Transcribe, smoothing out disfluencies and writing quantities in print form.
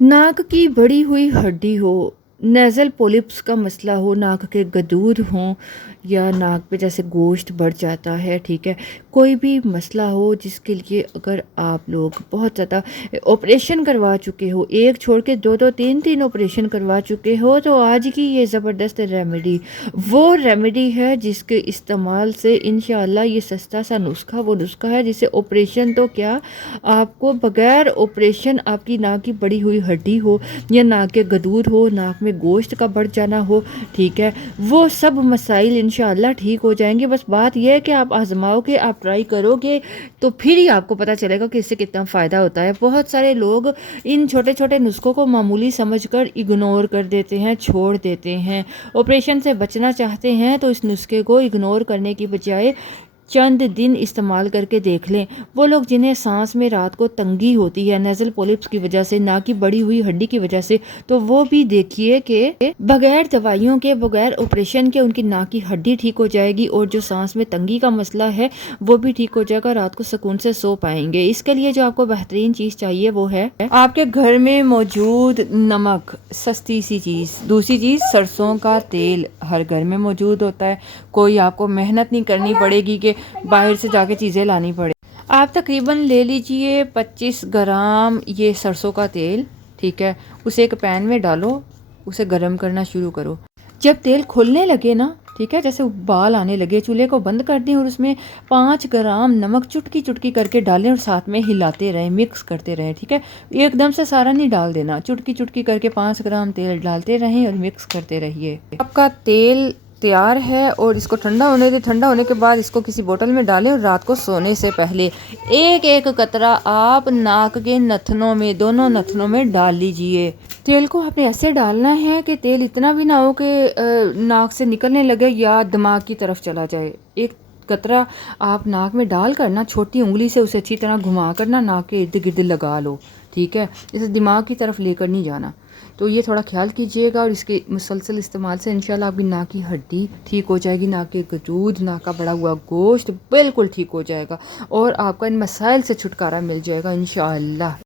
नाक की बढ़ी हुई हड्डी हो, नेज़ल पॉलिप्स का मसला हो, नाक के गदूर हों या नाक पे जैसे गोश्त बढ़ जाता है, ठीक है, कोई भी मसला हो जिसके लिए अगर आप लोग बहुत ज़्यादा ऑपरेशन करवा चुके हो, एक छोड़ के दो दो तीन तीन ऑपरेशन करवा चुके हो, तो आज की ये ज़बरदस्त रेमेडी वो रेमेडी है जिसके इस्तेमाल से इंशाअल्लाह ये सस्ता सा नुस्खा वो नुस्खा है जिसे ऑपरेशन तो क्या, आपको बगैर ऑपरेशन आपकी नाक की बड़ी हुई हड्डी हो या नाक के गदूर हो, नाक में गोश्त का बढ़ जाना हो, ठीक है, वो सब मसाइल इंशाअल्लाह ठीक हो जाएंगे। बस बात यह है कि आप आजमाओगे, आप ट्राई करोगे तो फिर ही आपको पता चलेगा कि इससे कितना फ़ायदा होता है। बहुत सारे लोग इन छोटे छोटे नुस्खों को मामूली समझकर इग्नोर कर देते हैं, छोड़ देते हैं। ऑपरेशन से बचना चाहते हैं तो इस नुस्खे को इग्नोर करने की बजाय चंद दिन इस्तेमाल करके देख लें। वो लोग जिन्हें सांस में रात को तंगी होती है नेज़ल पॉलिप्स की वजह से, नाक की बड़ी हुई हड्डी की वजह से, तो वो भी देखिए कि बगैर दवाइयों के, बगैर ऑपरेशन के उनकी नाक की हड्डी ठीक हो जाएगी और जो सांस में तंगी का मसला है वो भी ठीक हो जाएगा, रात को सुकून से सो पाएंगे। इसके लिए जो आपको बेहतरीन चीज़ चाहिए वो है आपके घर में मौजूद नमक, सस्ती सी चीज़। दूसरी चीज़ सरसों का तेल हर घर में मौजूद होता है, कोई आपको मेहनत नहीं करनी पड़ेगी कि बाहर से जाके चीज़ें लानी पड़े। आप तकरीबन ले लीजिए 25 ग्राम ये सरसों का तेल, ठीक है, उसे एक पैन में डालो, उसे गर्म करना शुरू करो। जब तेल खुलने लगे ना, ठीक है, जैसे उबाल आने लगे, चूल्हे को बंद कर दें और उसमें 5 ग्राम नमक चुटकी चुटकी करके डालें और साथ में हिलाते रहें, मिक्स करते रहें, ठीक है, एकदम से सारा नहीं डाल देना, चुटकी चुटकी करके 5 ग्राम तेल डालते रहें और मिक्स करते रहिए। आपका तेल तैयार है और इसको ठंडा होने दें। ठंडा होने के बाद इसको किसी बोतल में डालें और रात को सोने से पहले एक एक कतरा आप नाक के नथनों में, दोनों नथनों में डाल लीजिए। तेल को आपने ऐसे डालना है कि तेल इतना भी ना हो कि नाक से निकलने लगे या दिमाग की तरफ चला जाए। एक कतरा आप नाक में डाल कर ना छोटी उंगली से उसे अच्छी तरह घुमा कर ना नाक के इर्द गिर्द लगा लो, ठीक है, इसे दिमाग की तरफ लेकर नहीं जाना। तो ये थोड़ा ख्याल कीजिएगा और इसके मुसलसल इस्तेमाल से इंशाल्लाह आपकी नाक की हड्डी ठीक हो जाएगी, नाक के गदूद, नाक का बड़ा हुआ गोश्त बिल्कुल ठीक हो जाएगा और आपका इन मसाइल से छुटकारा मिल जाएगा इंशाल्लाह।